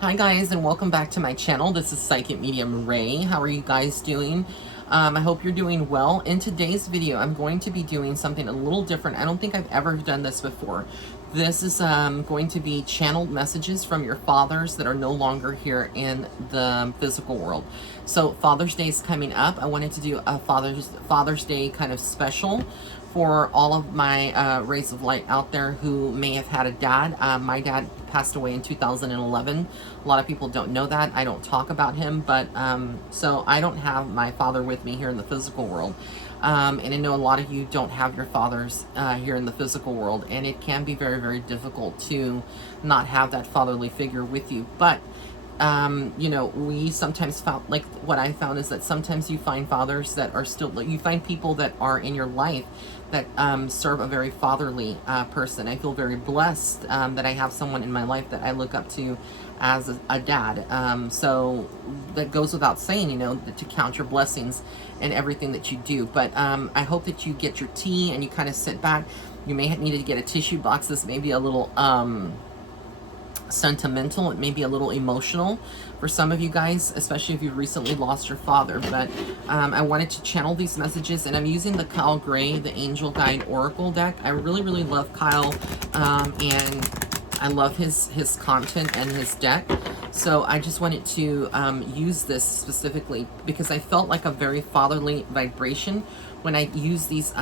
Hi guys, and welcome back to my channel. This is Psychic Medium Ray. How are you guys doing? I hope you're doing well. In today's video, I'm going to be doing something a little different. I don't think I've ever done this before. This is going to be channeled messages from your fathers that are no longer here in the physical world. So Father's Day is coming up. I wanted to do a Father's Day kind of special for all of my rays of light out there who may have had a dad. My dad passed away in 2011. A lot of people don't know that. I don't talk about him, but so I don't have my father with me here in the physical world. And I know a lot of you don't have your fathers here in the physical world, and it can be very, very difficult to not have that fatherly figure with you. But you know, we sometimes found, like what I found is that sometimes you find fathers that are still, you find people that are in your life that serve a very fatherly person. I feel very blessed that I have someone in my life that I look up to as a dad. So that goes without saying, you know, to count your blessings and everything that you do. But I hope that you get your tea and you kind of sit back. You may need to get a tissue box. This may be a little sentimental, it may be a little emotional for some of you guys, especially if you've recently lost your father. But I wanted to channel these messages, and I'm using the Kyle Gray, the Angel Guide Oracle deck. I really love Kyle, and I love his content and his deck. So I just wanted to use this specifically because I felt like a very fatherly vibration when I use these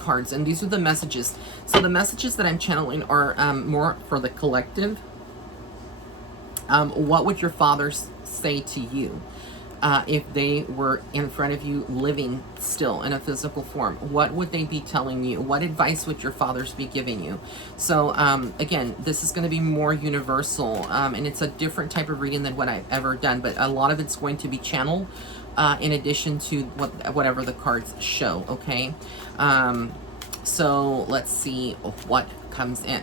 cards, and these are the messages. So the messages that I'm channeling are more for the collective. What would your fathers say to you if they were in front of you living still in a physical form? What would they be telling you? What advice would your fathers be giving you? So again, this is going to be more universal, and it's a different type of reading than what I've ever done, but a lot of it's going to be channeled in addition to whatever the cards show, okay? So let's see what comes in.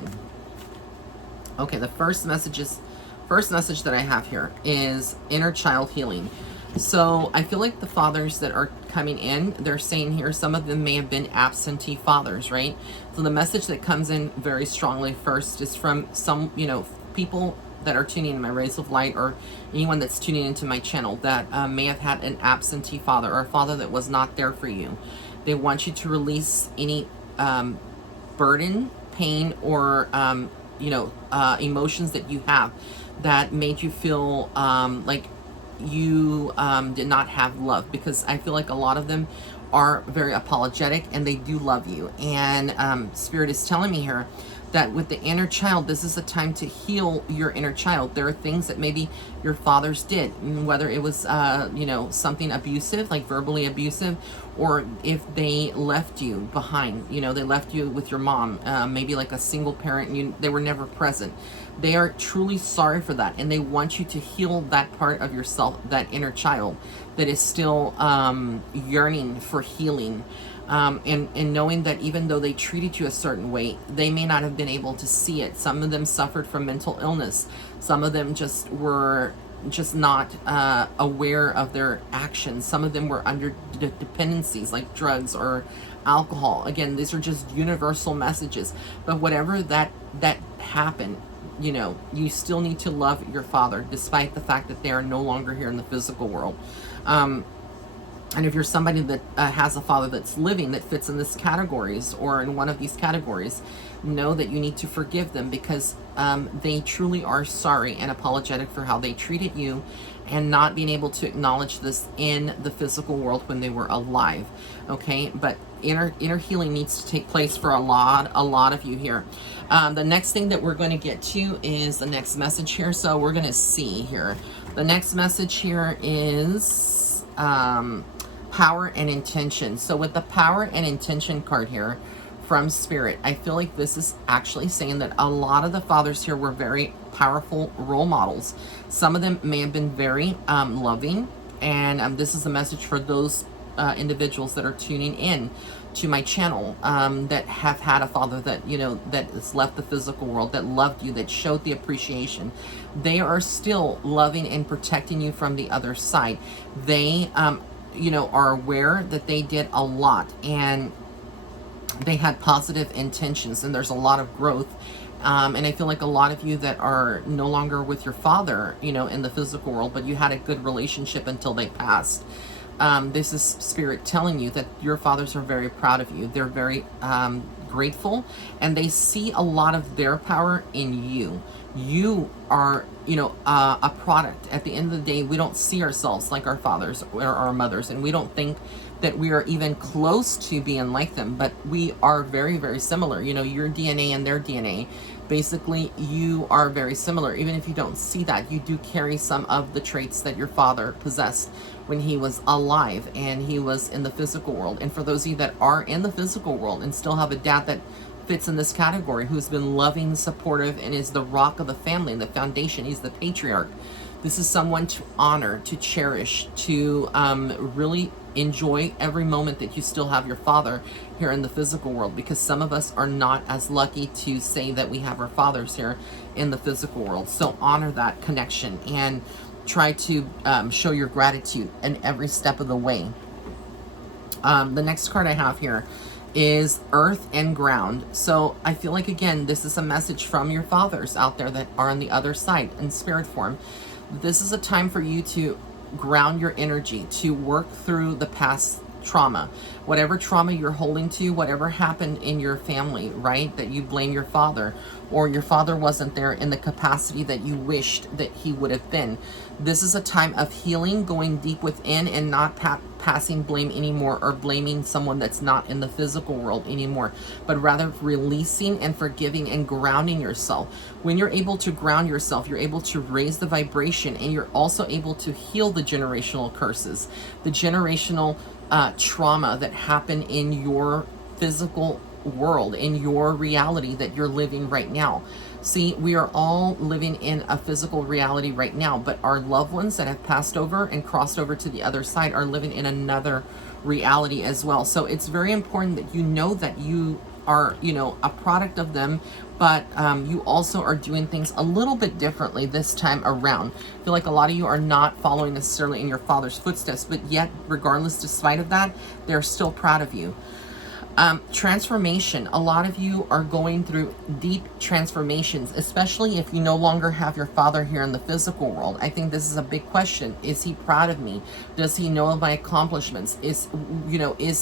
Okay, the first message that I have here is inner child healing. So I feel like the fathers that are coming in, they're saying here, some of them may have been absentee fathers, right? So the message that comes in very strongly first is from some, you know, people that are tuning in my rays of light, or anyone that's tuning into my channel that may have had an absentee father, or a father that was not there for you. They want you to release any burden, pain, or you know, emotions that you have that made you feel like you did not have love, because I feel like a lot of them are very apologetic and they do love you. And Spirit is telling me here that with the inner child, this is a time to heal your inner child. There are things that maybe your fathers did, whether it was, you know, something abusive, like verbally abusive, or if they left you behind, you know, they left you with your mom, maybe like a single parent, and they were never present. They are truly sorry for that, and they want you to heal that part of yourself, that inner child that is still yearning for healing. And knowing that even though they treated you a certain way, they may not have been able to see it. Some of them suffered from mental illness. Some of them just were not aware of their actions. Some of them were under dependencies like drugs or alcohol. Again, these are just universal messages. But whatever that happened, you know, you still need to love your father despite the fact that they are no longer here in the physical world. And if you're somebody that has a father that's living that fits in this categories, or in one of these categories, know that you need to forgive them, because they truly are sorry and apologetic for how they treated you, and not being able to acknowledge this in the physical world when they were alive. Okay, but inner healing needs to take place for a lot of you here. The next thing that we're going to get to is the next message here. So we're going to see here. The next message here is power and intention. So with the power and intention card here from Spirit, I feel like this is actually saying that a lot of the fathers here were very powerful role models. Some of them may have been very loving, and this is a message for those individuals that are tuning in to my channel, that have had a father that, you know, that has left the physical world, that loved you, that showed the appreciation. They are still loving and protecting you from the other side. They you know, are aware that they did a lot, and they had positive intentions, and there's a lot of growth And I feel like a lot of you that are no longer with your father, you know, in the physical world, but you had a good relationship until they passed. This is Spirit telling you that your fathers are very proud of you. They're very grateful, and they see a lot of their power in you. You are, you know, a product. At the end of the day, we don't see ourselves like our fathers or our mothers, and we don't think that we are even close to being like them, but we are very, very similar. You know, your DNA and their DNA, basically, you are very similar. Even if you don't see that, you do carry some of the traits that your father possessed when he was alive and he was in the physical world. And for those of you that are in the physical world and still have a dad that fits in this category, who's been loving, supportive, and is the rock of the family and the foundation, he's the patriarch. This is someone to honor, to cherish, to really enjoy every moment that you still have your father here in the physical world, because some of us are not as lucky to say that we have our fathers here in the physical world. So honor that connection and try to show your gratitude in every step of the way. The next card I have here is Earth and Ground. So I feel like, again, this is a message from your fathers out there that are on the other side in spirit form. This is a time for you to ground your energy, to work through the past trauma, whatever trauma you're holding to, whatever happened in your family, right, that you blame your father, or your father wasn't there in the capacity that you wished that he would have been. This is a time of healing, going deep within, and not passing blame anymore, or blaming someone that's not in the physical world anymore, but rather releasing and forgiving and grounding yourself. When you're able to ground yourself, you're able to raise the vibration, and you're also able to heal the generational curses, the generational trauma that happened in your physical world, in your reality that you're living right now. See, we are all living in a physical reality right now, but our loved ones that have passed over and crossed over to the other side are living in another reality as well. So it's very important that you know that you are, you know, a product of them, but you also are doing things a little bit differently this time around. I feel like a lot of you are not following necessarily in your father's footsteps, but yet, regardless, despite of that, they're still proud of you. Transformation. A lot of you are going through deep transformations, especially if you no longer have your father here in the physical world. I think this is a big question. Is he proud of me? Does he know of my accomplishments? Is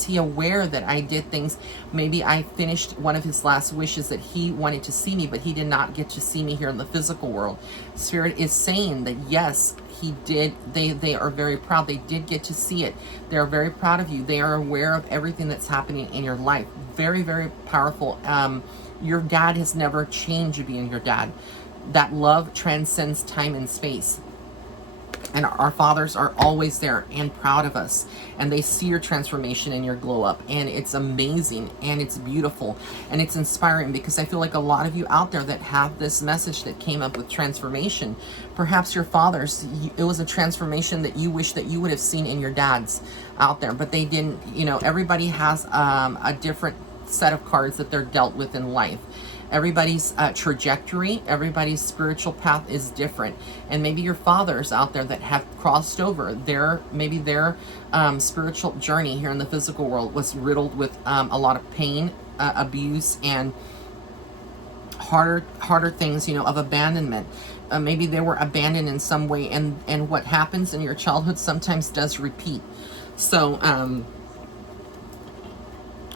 he aware that I did things? Maybe I finished one of his last wishes that he wanted to see me, but he did not get to see me here in the physical world. Spirit is saying that yes, he did. They are very proud. They did get to see it. They're very proud of you. They are aware of everything that's happening in your life. Very, very powerful. Your dad has never changed being your dad. That love transcends time and space. And our fathers are always there and proud of us. And they see your transformation and your glow up. And it's amazing. And it's beautiful. And it's inspiring, because I feel like a lot of you out there that have this message that came up with transformation, perhaps your fathers, it was a transformation that you wish that you would have seen in your dads out there. But they didn't. You know, everybody has a different set of cards that they're dealt with in life. Everybody's trajectory, everybody's spiritual path is different. And maybe your fathers out there that have crossed over, maybe their spiritual journey here in the physical world was riddled with a lot of pain, abuse, and harder things, of abandonment. Maybe they were abandoned in some way, and what happens in your childhood sometimes does repeat. So,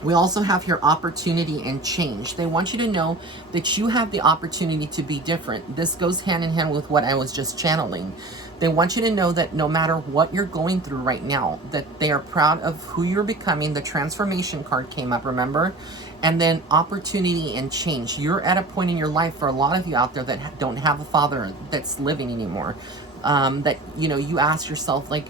we also have here opportunity and change. They want you to know that you have the opportunity to be different. This goes hand in hand with what I was just channeling. They want you to know that no matter what you're going through right now, that they are proud of who you're becoming. The transformation card came up, remember? And then opportunity and change. You're at a point in your life, for a lot of you out there that don't have a father that's living anymore, that, you ask yourself, like,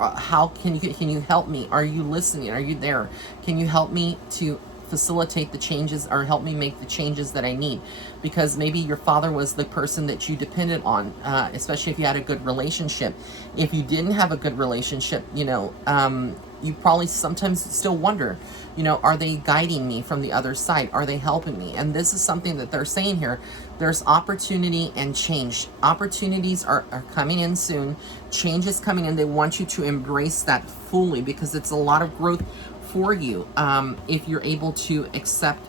how can you help me? Are you listening? Are you there? Can you help me to facilitate the changes, or help me make the changes that I need? Because maybe your father was the person that you depended on, especially if you had a good relationship. If you didn't have a good relationship, you probably sometimes still wonder, are they guiding me from the other side? Are they helping me? And this is something that they're saying here. There's opportunity and change. Opportunities are coming in soon. Change is coming in. They want you to embrace that fully, because it's a lot of growth for you if you're able to accept,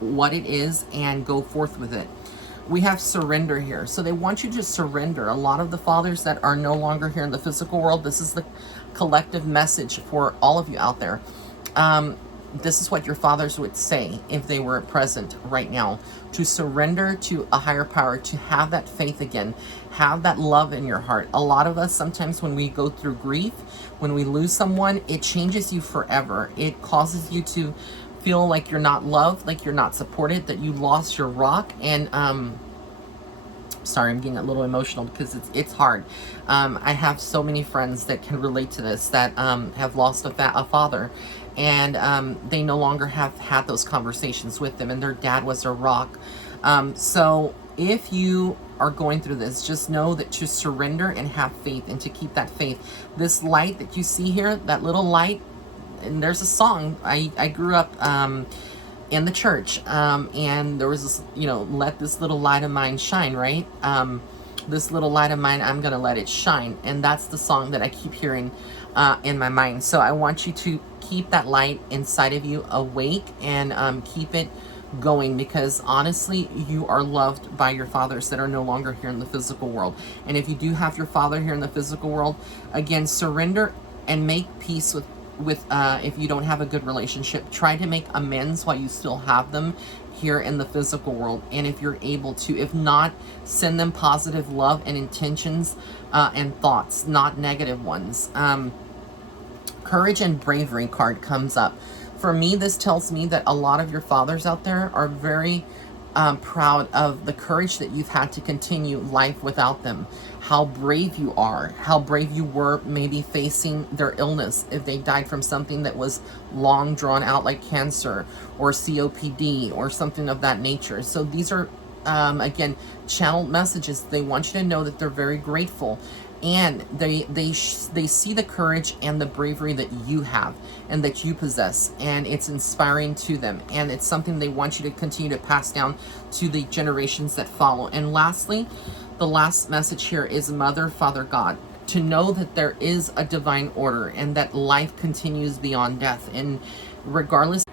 what it is and go forth with it. We have surrender here. So they want you to surrender. A lot of the fathers that are no longer here in the physical world, this is the collective message for all of you out there. This is what your fathers would say if they were present right now. To surrender to a higher power, to have that faith again, have that love in your heart. A lot of us, sometimes when we go through grief, when we lose someone, it changes you forever. It causes you to feel like you're not loved, like you're not supported, that you lost your rock. And sorry, I'm getting a little emotional because it's hard. I have so many friends that can relate to this, that have lost a father, and they no longer have had those conversations with them, and their dad was their rock. So if you are going through this, just know that to surrender and have faith, and to keep that faith. This light that you see here, that little light, and there's a song. I grew up in the church, and there was this, let this little light of mine shine, right? This little light of mine, I'm gonna let it shine. And that's the song that I keep hearing in my mind. So I want you to keep that light inside of you awake, and keep it going, because honestly, you are loved by your fathers that are no longer here in the physical world. And if you do have your father here in the physical world, again, surrender and make peace with if you don't have a good relationship. Try to make amends while you still have them here in the physical world. And if you're able to, if not, send them positive love and intentions and thoughts, not negative ones. Courage and bravery card comes up. For me, this tells me that a lot of your fathers out there are very proud of the courage that you've had to continue life without them. How brave you are, how brave you were maybe facing their illness, if they died from something that was long drawn out, like cancer or COPD or something of that nature. So these are, again, channeled messages. They want you to know that they're very grateful, and they see the courage and the bravery that you have and that you possess, and it's inspiring to them, and it's something they want you to continue to pass down to the generations that follow. And lastly, the last message here is Mother, Father, God, to know that there is a divine order and that life continues beyond death, and regardless,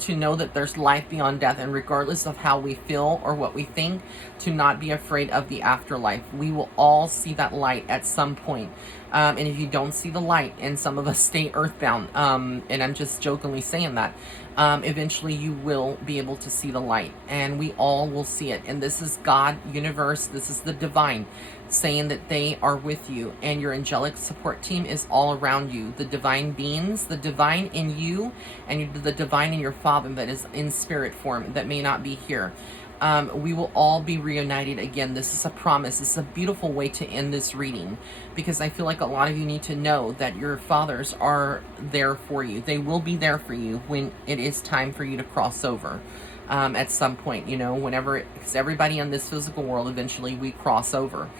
to know that there's life beyond death, and regardless of how we feel or what we think, to not be afraid of the afterlife. We will all see that light at some point. And if you don't see the light, and some of us stay earthbound, and I'm just jokingly saying that, eventually you will be able to see the light, and we all will see it. And this is God, universe, this is the divine saying that they are with you, and your angelic support team is all around you. The divine beings, the divine in you, and the divine in your father that is in spirit form that may not be here. We will all be reunited again. This is a promise. This is a beautiful way to end this reading, because I feel like a lot of you need to know that your fathers are there for you. They will be there for you when it is time for you to cross over. At some point, whenever, because everybody in this physical world, eventually we cross over.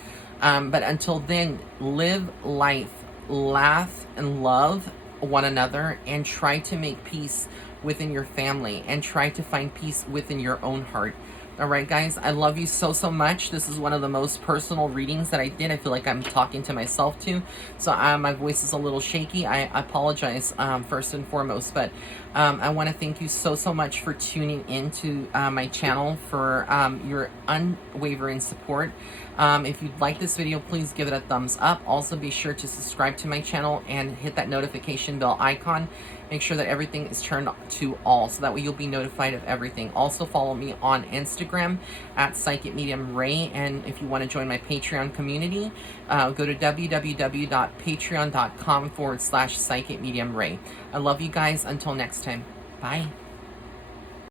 But until then, live life, laugh and love one another, and try to make peace within your family, and try to find peace within your own heart. All right, guys, I love you so, so much. This is one of the most personal readings that I did. I feel like I'm talking to myself too. So my voice is a little shaky. I apologize first and foremost. But I want to thank you so, so much for tuning into my channel, for your unwavering support. If you'd like this video, please give it a thumbs up. Also, be sure to subscribe to my channel and hit that notification bell icon. Make sure that everything is turned to all, so that way you'll be notified of everything. Also, follow me on Instagram at Psychic Medium Ray. And if you want to join my Patreon community, go to www.patreon.com/Psychic Medium Ray. I love you guys. Until next time. Bye.